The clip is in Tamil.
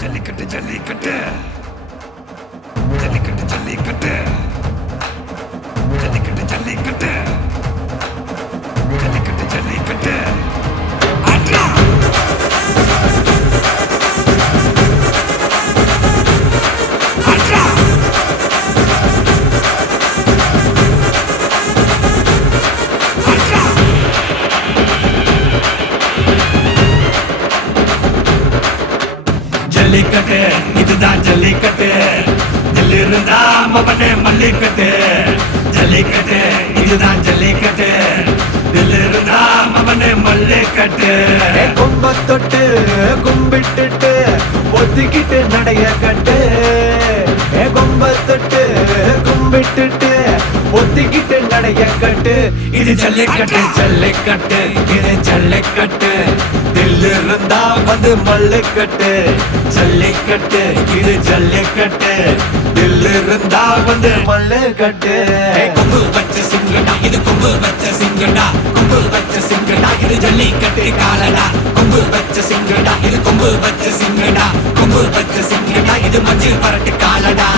ஜல்லிக்கட்டு ஜல்லிக்கட்டு ஜல்லிக்கட்டு ஜல்லிக்கட்டு ஜல்லிக்கட்டு ஜல்லிக்கட்டு ஜல்லிக்கட்டு ஜல்லிக்கட்டு ஆட்ரா ஆட்ரா ஆட்ரா ஜல்லிக்கட்டு இதுதான் ஜல்லிக்கட்டு தில்லிருந்தா மவனே மல்லிக்கட்டு ஜல்லிக்கட்டு இதுதான் ஜல்லிக்கட்டு தில்லிருந்தா மவனே மல்லிக்கட்டு கொம்ப தொட்டு கும்பிட்டுட்டு ஒத்திக்கிட்டு நடைய கட்டு கொம்ப தொட்டு கும்பிட்டுட்டு ஒத்திக்கிட்டு நடைய கட்டு இது ஜல்லிக்கட்டு ஜல்லிக்கட்டு இது ஜல்லிக்கட்டு தில்லிருந்தா வந்து மல்லுக்கட்டு ஜல்லிக்கட்டு இது ஜல்லிக்கட்டு தில்லிருந்தா வந்து மல்லுக்கட்டு கொம்பு வச்ச சிங்கடா இது கொம்பு வச்ச சிங்கடா கொம்பு வச்ச சிங்கடா இது ஜல்லிக்கட்டு காலடா கொம்பு வச்ச சிங்கடா இது கொம்பு வச்ச சிங்கடா கொம்பு வச்ச சிங்கடா இது மஞ்சள் பரட்டு காலடா